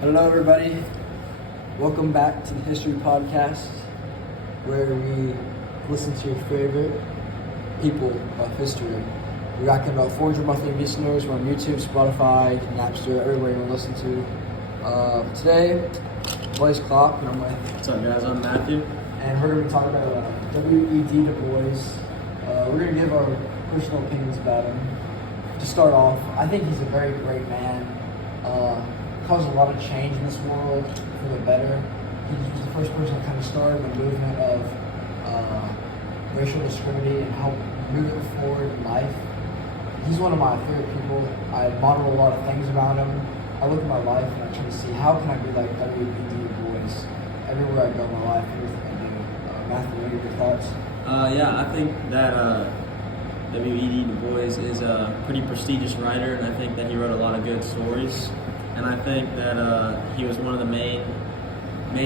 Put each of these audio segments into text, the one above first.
Hello, everybody. Welcome back to the History Podcast, where we listen to your favorite people of history. We got about 400 monthly listeners. We're on YouTube, Spotify, Napster, everywhere you want to listen to. Today, Blaise Klopp, and I'm with. What's up, guys? I'm Matthew. And we're going to be talking about W.E.D. Du Bois. We're going to give our personal opinions about him. To start off, I think he's a very great man. Caused a lot of change in this world for the better. He was the first person that kind of started the movement of racial discrimination and helped move it forward in life. He's one of my favorite people. I model a lot of things about him. I look at my life and I try to see how can I be like W.E.D. Du Bois everywhere I go in my life, everything I do. Matthew, what are your thoughts? I think that W.E.D. Du Bois is a pretty prestigious writer, and I think that he wrote a lot of good stories. And I think that he was one of the main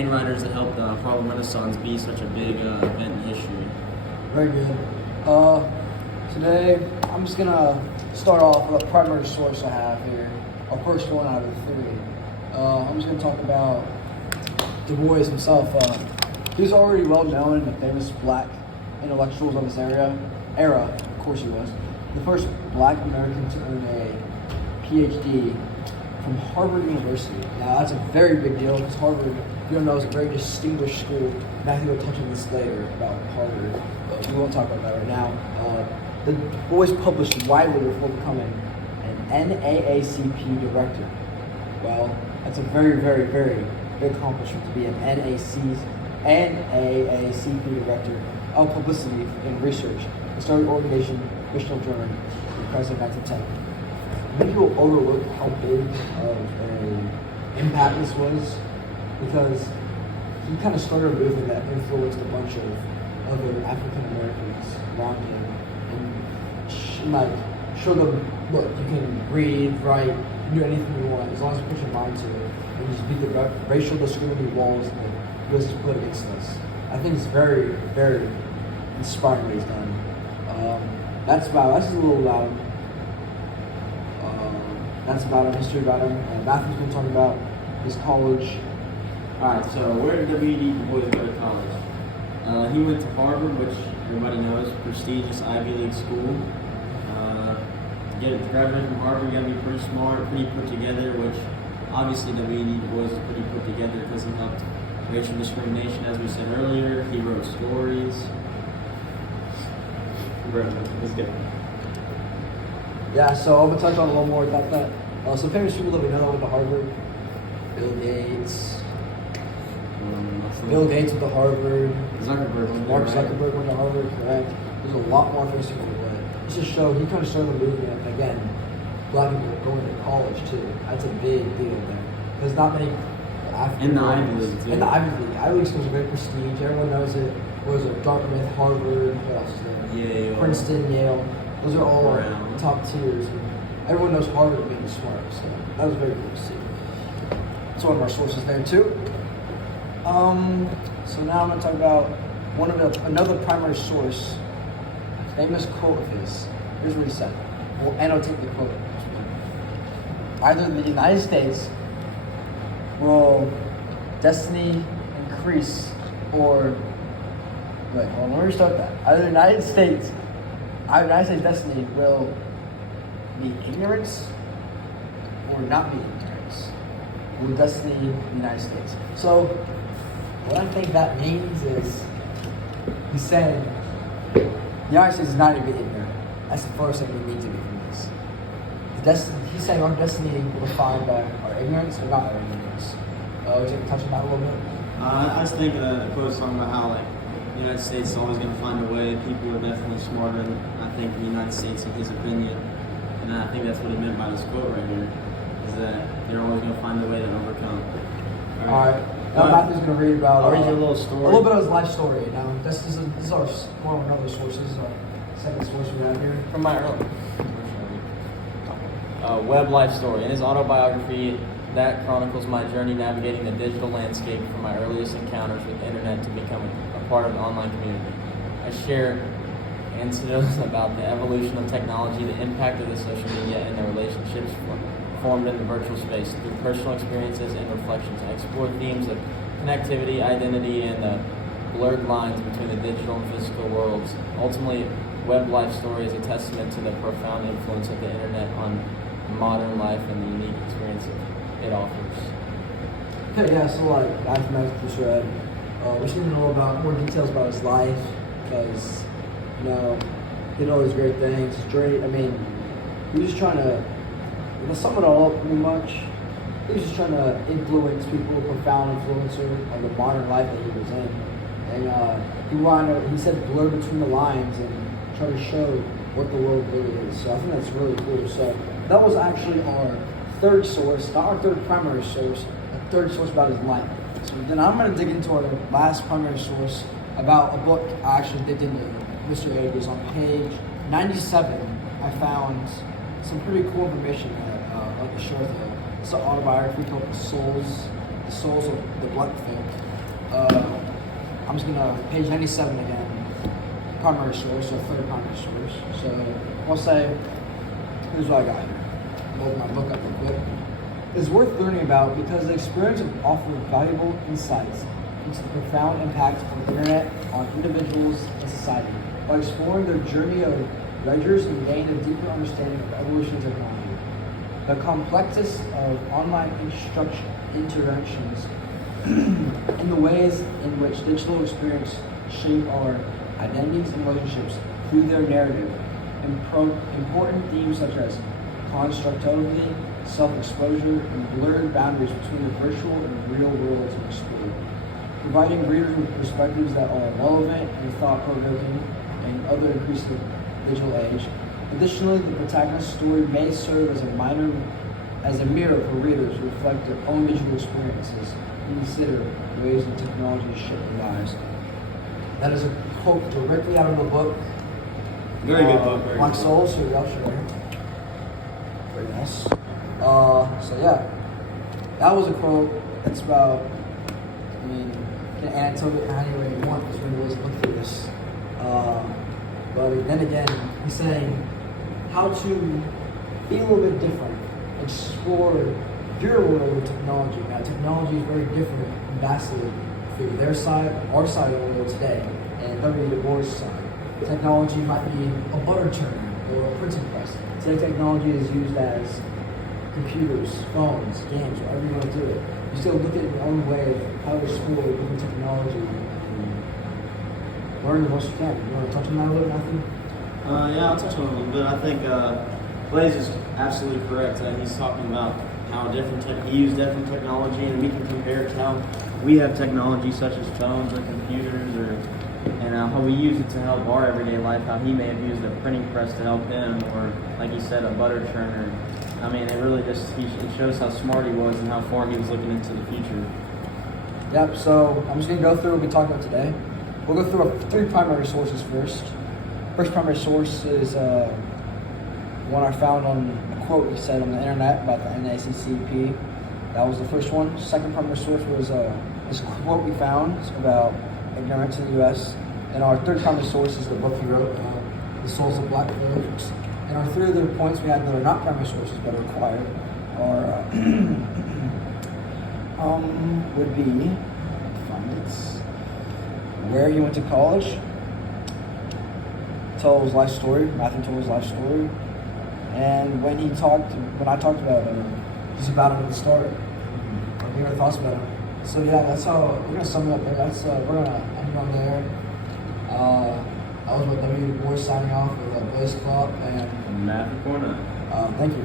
writers that helped the Harlem Renaissance be such a big event in history. Very good. Today, I'm just gonna start off with a primary source I have here, our first one out of the three. I'm just gonna talk about Du Bois himself. He was already well known in the famous black intellectuals of his era. Of course he was. The first black American to earn a PhD from Harvard University. Now that's a very big deal because Harvard, if you don't know, is a very distinguished school. Matthew will touch on this later about Harvard, but we won't talk about that right now. The boys published widely before becoming an NAACP director. Well, that's a very, very, very big accomplishment to be an NAACP director of publicity and research. He started the organization National Journal in President 1910. Many people overlook how big of an impact this was because he kind of started a movement that influenced a bunch of other African Americans around him and show them, look, you can read, write, you can do anything you want as long as you put your mind to it and you just beat the racial discriminatory walls that the U.S. has put against us. I think it's very, very inspiring what he's done. That's a little about him. That's about him, history about him. And Matthew's been talking about his college. Alright, so where did W.E.D. Du Bois go to college? He went to Harvard, which everybody knows, prestigious Ivy League school. To graduate from Harvard, you gotta be pretty smart, pretty put together, which obviously W.E.D. Du Bois is pretty put together because he helped racial discrimination, as we said earlier. He wrote stories. It's good. Yeah, so I'm gonna touch on a little more about that. Some famous people that we know that went to Harvard. Bill Gates. Bill Gates went to Harvard. Mark Zuckerberg went to Harvard, correct. There's a lot more famous people that went. This just show he kind of started the movement, again, black people going to college too. That's a big deal there. There's not many African In the Ivy League, too. In the Ivy League. Ivy League schools are great prestige. Everyone knows it. What was it? Dartmouth, Harvard, what else is there? Yale. Princeton, Yale. Those are all Brown. top tiers. Everyone knows Harvard being smart, so that was very cool to see. It's one of our sources there too. So now I'm going to talk about another primary source, a famous quote of his. Here's what he said. We'll annotate the quote. Either the United States will destiny increase or wait, hold on, let me restart that. Either the United States destiny will be ignorance or not be ignorance. Will destiny the United States. So what I think that means is he's saying the United States is not going to be ignorant. That's the first thing we need to be from this. He's saying our destiny will be defined by our ignorance or not our ignorance. Would you touch on that a little bit? I just think the quote's talking about how the United States is always going to find a way. People are definitely smarter than I think the United States, in his opinion. And I think that's what he meant by this quote right here, is that they're always going to find a way to overcome. All right. Now Matthew's going to read about I'll read you a little story. A little bit of his life story. Now, this is one of our other sources. This is our second source we have here. From my early web life story. In his autobiography, that chronicles my journey navigating the digital landscape from my earliest encounters with the internet to becoming a part of the online community. I share anecdotes about the evolution of technology, the impact of the social media, and the relationships formed in the virtual space through personal experiences and reflections. I explore themes of connectivity, identity, and the blurred lines between the digital and physical worlds. Ultimately, Web Life Story is a testament to the profound influence of the internet on modern life and the unique experience it offers. Okay, yeah, so like Mathematics just read. We just need to know about more details about his life because, he did all these great things. His journey, I mean, he was just trying to, to sum it all up pretty much, he was just trying to influence people, profound influencer of the modern life that he was in. And he said blur between the lines and try to show what the world really is. So I think that's really cool. So that was actually our third source, not our third primary source, a third source about his life. So then I'm going to dig into our last primary source about a book I actually digged into, Mr. Ages. On page 97, I found some pretty cool information that I'd like to share with you. It's an autobiography called The Souls of the Blackfin. I'm just gonna, page 97 again, primary source, or third primary source. So I'll say, here's what I got here. Load my book up real quick. It's worth learning about because the experience offers valuable insights into the profound impact of the internet on individuals and society. By exploring their journey of ledgers and gain a deeper understanding of evolution of technology. The complexity of online interactions in the ways in which digital experience shape our identities and relationships through their narrative. Important themes such as constructivity, self-exposure, and blurred boundaries between the virtual and real worlds are explored, providing readers with perspectives that are relevant and thought-provoking in other increasingly digital age. Additionally, the protagonist's story may serve as a mirror for readers to reflect their own digital experiences and consider ways that technology has shaped their lives. That is a quote directly out of the book. Very good book. Very Black good Soul, so I'll show you. Very nice. So yeah, that was a quote. It's about, you can annotate it any way you want because we always look through this. But then again, he's saying how to be a little bit different, explore your world with technology. Now, technology is very different vastly for their side, our side of the world today, and W. Du Bois' side. Technology might be a butter churner or a printing press. Today, technology is used as computers, phones, games, whatever you want to do it. You still look at it your own way of how to explore different technology. Learn the most you can. You want to touch on that a little, Matthew? Yeah, I'll touch on it a little bit. I think Blaze is absolutely correct. He's talking about how he used different technology, and we can compare it to how we have technology such as phones or computers, and how we use it to help our everyday life. How he may have used a printing press to help him, or like he said, a butter churner. I mean, it really just it shows how smart he was and how far he was looking into the future. Yep. So I'm just gonna go through what we talked about today. We'll go through our three primary sources first. First primary source is one I found on a quote he said on the internet about the NAACP. That was the first one. Second primary source was this quote we found about ignorance in the U.S. And our third primary source is the book he wrote, The Souls of Black Villagers. And our three other points we had that are not primary sources but are required are would be where he went to college, told his life story, Matthew told his life story, and when I talked about just about him at the start, what your thoughts about him. So yeah, that's how we're gonna sum it up there. We're gonna end on there. I was with W. Du Bois signing off with Blaze Club and Matthew Corner. Thank you.